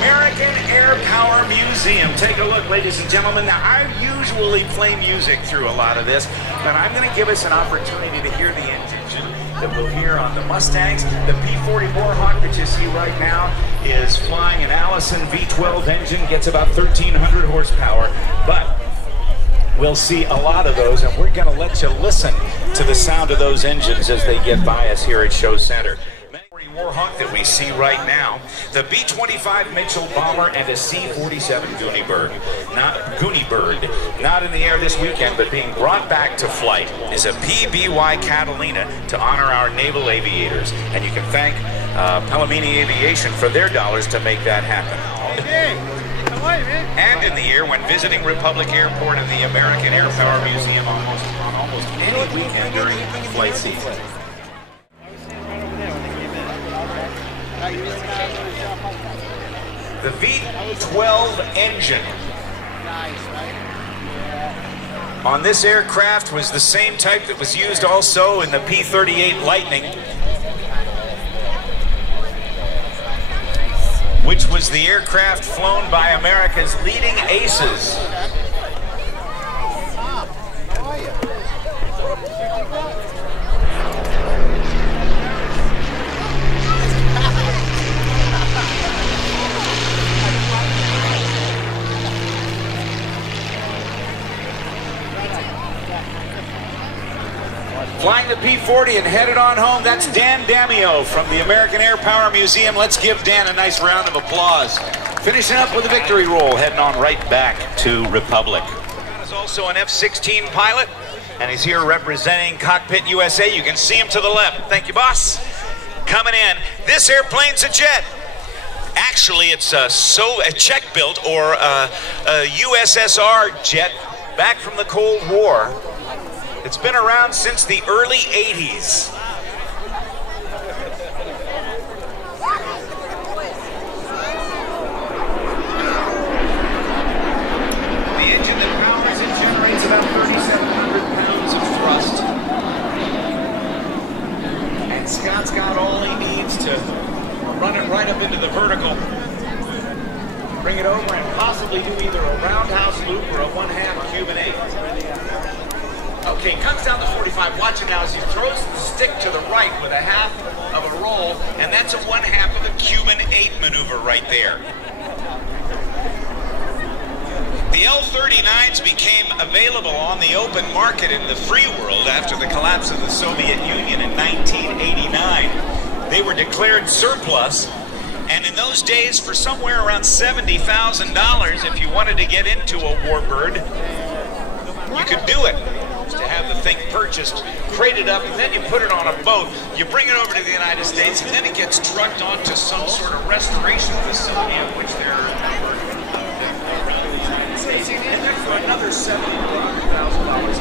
American Air Power Museum. Take a look, ladies and gentlemen. Now, I usually play music through a lot of this, but I'm going to give us an opportunity to hear the engine that we'll hear on the Mustangs. The P40 Warhawk that you see right now is flying an Allison V12 engine, gets about 1,300 horsepower, but we'll see a lot of those, and we're going to let you listen to the sound of those engines as they get by us here at Show Center. Warhawk that we see right now, the B-25 Mitchell bomber and a C-47 Goonie Bird. Not in the air this weekend, but being brought back to flight is a PBY Catalina to honor our naval aviators. And you can thank Palomini Aviation for their dollars to make that happen. And in the air when visiting Republic Airport and the American Air Power Museum on almost any weekend during flight season. The V12 engine on this aircraft was the same type that was used also in the P-38 Lightning, which was the aircraft flown by America's leading aces. Flying the P-40 and headed on home, that's Dan Dameo from the American Air Power Museum. Let's give Dan a nice round of applause. Finishing up with a victory roll, heading on right back to Republic. He's also an F-16 pilot, and he's here representing Cockpit USA. You can see him to the left. Thank you, boss. Coming in. This airplane's a jet. Actually, it's a Czech-built or a USSR jet back from the Cold War. It's been around since the early 80s. The engine that powers it generates about 3,700 pounds of thrust. And Scott's got all he needs to run it right up into the vertical. Bring it over and possibly do either a roundhouse loop or a one-half Cuban 8. Okay, comes down the 45, watch it now as he throws the stick to the right with a half of a roll, and that's a one-half of the Cuban 8 maneuver right there. The L-39s became available on the open market in the free world after the collapse of the Soviet Union in 1989. They were declared surplus, and in those days, for somewhere around $70,000, if you wanted to get into a Warbird, you could do it. To have the thing purchased, crated up, and then you put it on a boat, you bring it over to the United States, and then it gets trucked onto some sort of restoration facility of which they're and then for another $70,000,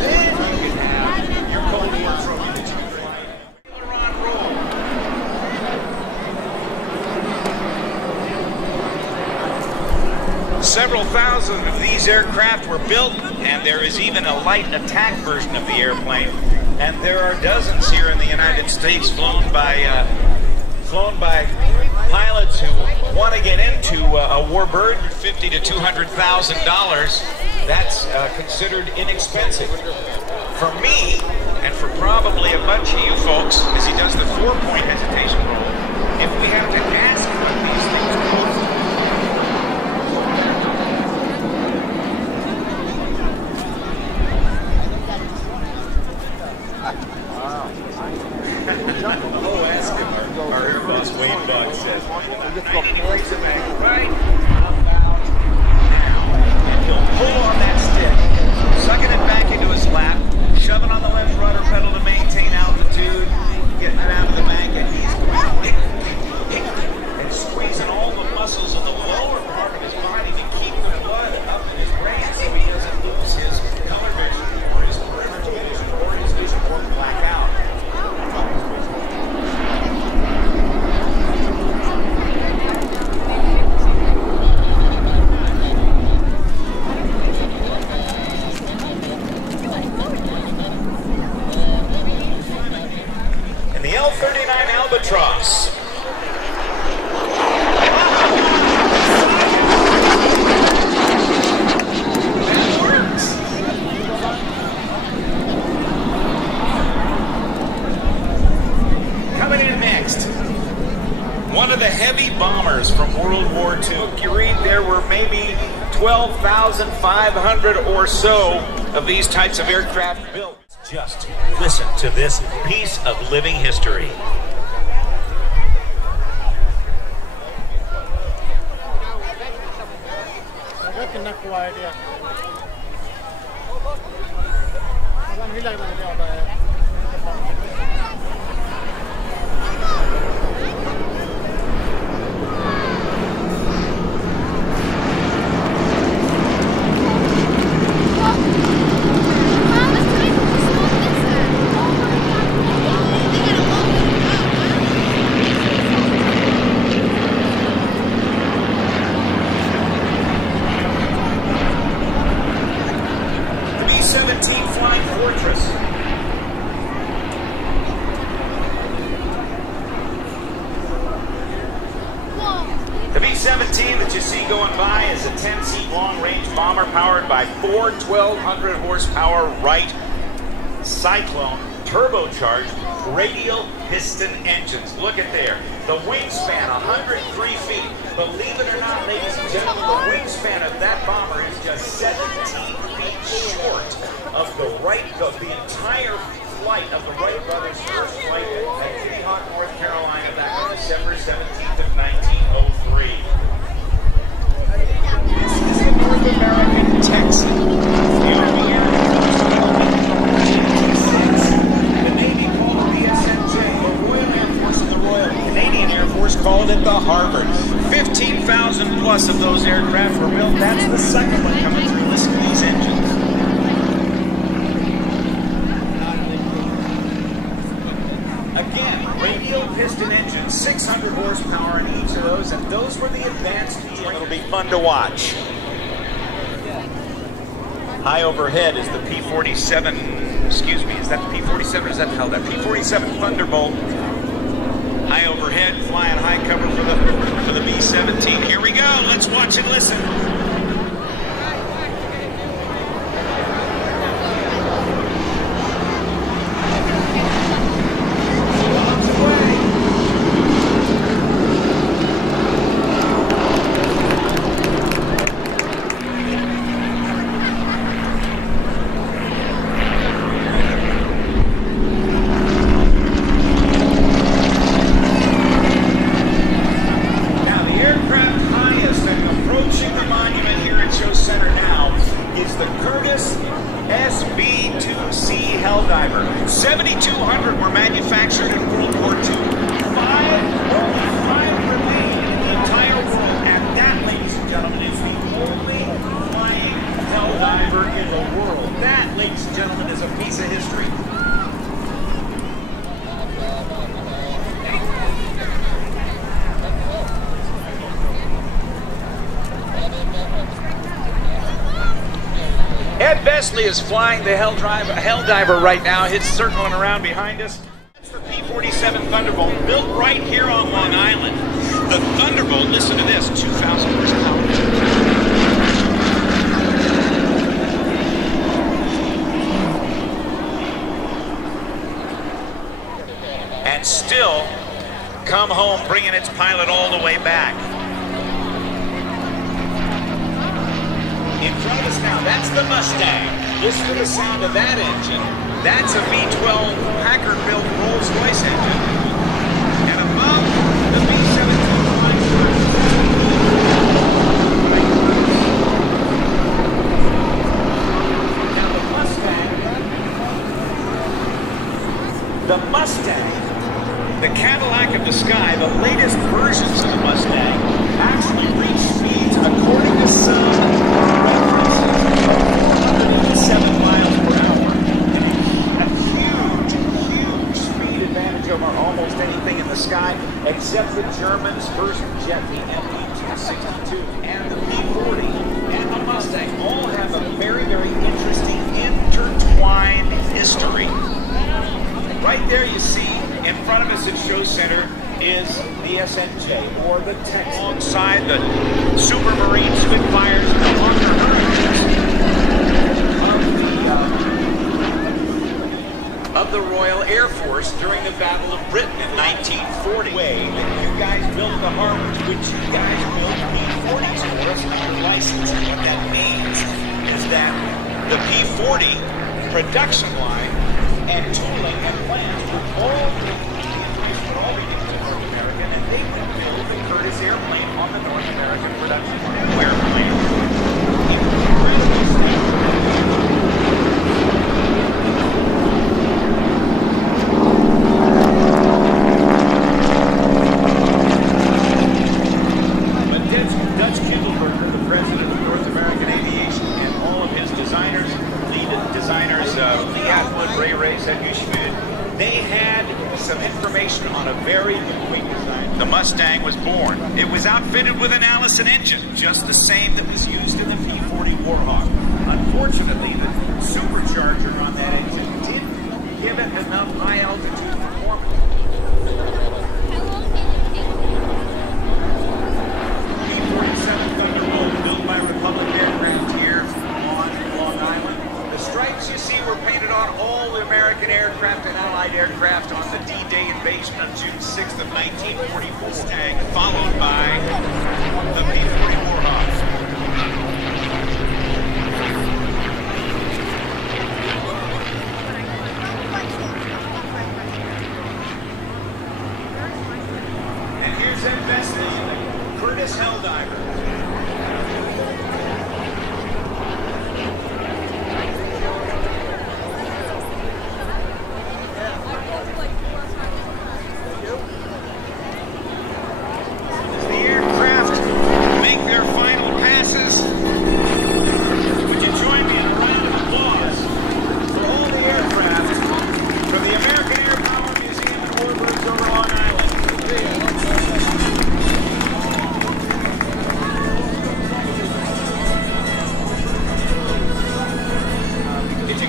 then you can have your Cold War trophy that you can fly on roll. Several thousand of these aircraft were built, and there is even a light attack version of the airplane. And there are dozens here in the United States flown by pilots who want to get into a Warbird. $50,000 to $200,000. That's considered inexpensive. For me, and for probably a bunch of you folks, as he does the 4-point hesitation roll, if we have to ask what these things cost. Oh, ask him. Our air boss Wayne Bugg says, 90 degrees of angle right about now. And he'll pull on that stick, sucking it back into his lap, shoving on the left rudder pedal to maintain altitude, getting it out of the bank, and he's and squeezing all the muscles in the lower part of his body to keep the blood up in his brain so he doesn't lose his color vision or his peripheral vision or his vision or black out. And the L-39 Albatross. next. One of the heavy bombers from World War II. You read there were maybe 12,500 or so of these types of aircraft built. Just listen to this piece of living history. The B-17 that you see going by is a 10-seat long-range bomber powered by four 1,200 horsepower Wright Cyclone turbocharged radial piston engines. Look at there. The wingspan, 103 feet. Believe it or not, ladies and gentlemen, the wingspan of that bomber is just 17 feet short of the entire flight of the Wright brothers' first flight at Wantagh, North Carolina, back on December 17th of 1903. This is the North American Texan. The Army Air Force, the Navy called it the SNJ, the Royal Air Force and the Royal Canadian Air Force called it the Harvard. 15,000 plus of those aircraft were built. That's the second one coming through. Listen to these engines. Again, radial piston engines, 600 horsepower in each of those, and those were the advanced vehicles. It'll be fun to watch. High overhead is the P-47, excuse me, is that the P-47 or is that the Helldiver? P-47 Thunderbolt. High overhead, flying high cover for the B-17. Here we go, let's watch and listen. SB2C Helldiver. 7,200 were manufactured in World War II. Only five remain in the entire world. And that, ladies and gentlemen, is the only flying Helldiver in the world. That, ladies and gentlemen, is a piece of history. Ed Vesley is flying the Helldiver right now. He's circling around behind us. That's the P-47 Thunderbolt, built right here on Long Island. The Thunderbolt, listen to this, 2,000 horsepower. And still come home bringing its pilot all the way back. In front of us now, that's the Mustang. Listen to the sound of that engine. That's a V12 Packard-built Rolls-Royce engine. And above the B-17 now the Mustang, the Cadillac of the sky, the latest versions of the Mustang actually reach speeds, according to some, 7 miles per hour. And a huge speed advantage over almost anything in the sky, except the Germans' first jet, the ME-262, and the P-40, and the Mustang, all have a very, very interesting intertwined history. Right there you see, in front of us at Show Center, is the SNJ, or the Texan, alongside the Supermarine Spitfires and the Hawker Hurricanes of the Royal Air Force during the Battle of Britain in 1940. P40 way that you guys built the Harvard, which you guys built P40s for us under license. And what that means is that the P40 production line and tooling and plans were all North American, and they will build the Curtiss airplane on the North American production airplane. They had some information on a very unique design. The Mustang was born. It was outfitted with an Allison engine, just the same that was used in the P40 Warhawk. Unfortunately, the supercharger on that engine didn't give it enough high altitude performance. P-47 Thunderbolt, built by Republic Aircraft here on Long Island. The stripes you see were painted on all the American aircraft and Allied aircraft on the D-Day invasion of June 6th of 1944. Mustang, followed by the P-40 Warhawk. And here's that vestige, Curtiss Helldiver.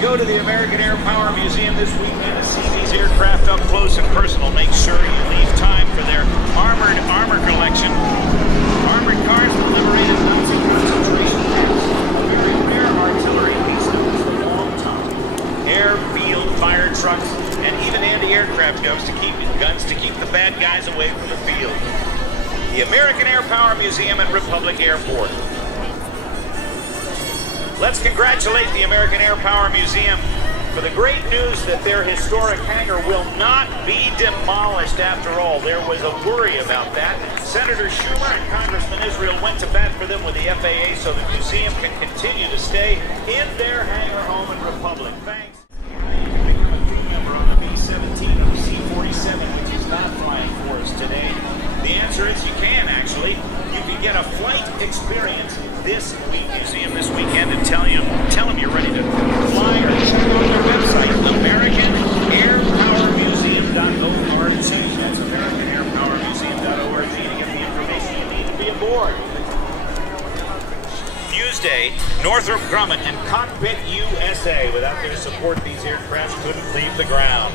Go to the American Air Power Museum this weekend to see these aircraft up close and personal. Make sure you leave time for their armor collection. Armored cars from liberated Nazi concentration camps. Very rare artillery pieces for long time. Airfield fire trucks and even anti-aircraft guns to keep the bad guys away from the field. The American Air Power Museum at Republic Airport. Let's congratulate the American Air Power Museum for the great news that their historic hangar will not be demolished after all. There was a worry about that. Senator Schumer and Congressman Israel went to bat for them with the FAA so the museum can continue to stay in their hangar home in Republic. Thanks. Number on the B-17 or the C-47, which is not flying for us today. The answer is you can, actually. You can get a flight experience this week, museum this weekend, and tell them you're ready to fly, or check out their website, AmericanAirPowerMuseum.org. That's AmericanAirPowerMuseum.org to get the information you need to be aboard. Tuesday, Northrop Grumman and Cockpit USA. Without their support, these aircraft couldn't leave the ground.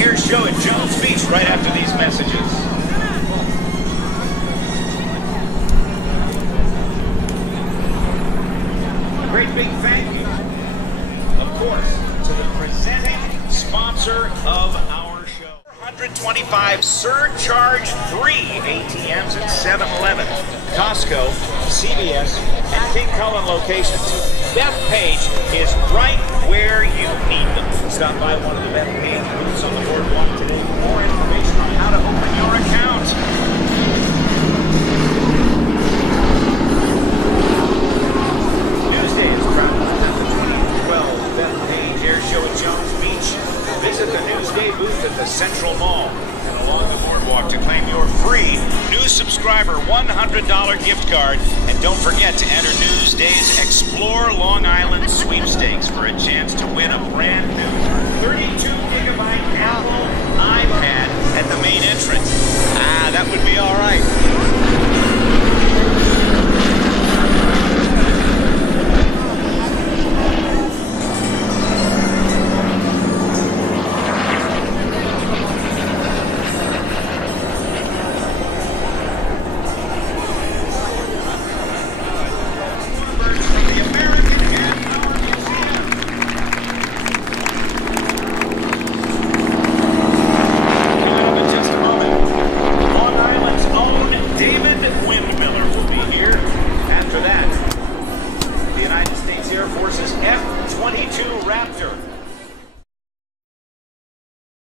Airshow at Jones Beach right after these messages. Great big thank you, of course, to the presenting sponsor of our show. 125 surcharge-free ATMs at 7-Eleven, Costco, CVS, and King Cullen locations. Bethpage is right where you need them. Stop by one of the Bethpage booths on the boardwalk today for more information on how to open your account. Newsday is proud to present the 2012 Bethpage Airshow at Jones Beach. Visit the Newsday booth at the Central Mall. sidewalk to claim your free new subscriber $100 gift card. And don't forget to enter Newsday's Explore Long Island sweepstakes for a chance to win a brand new 32-gigabyte Apple iPad at the main entrance. That would be all right. Air Force's F-22 Raptor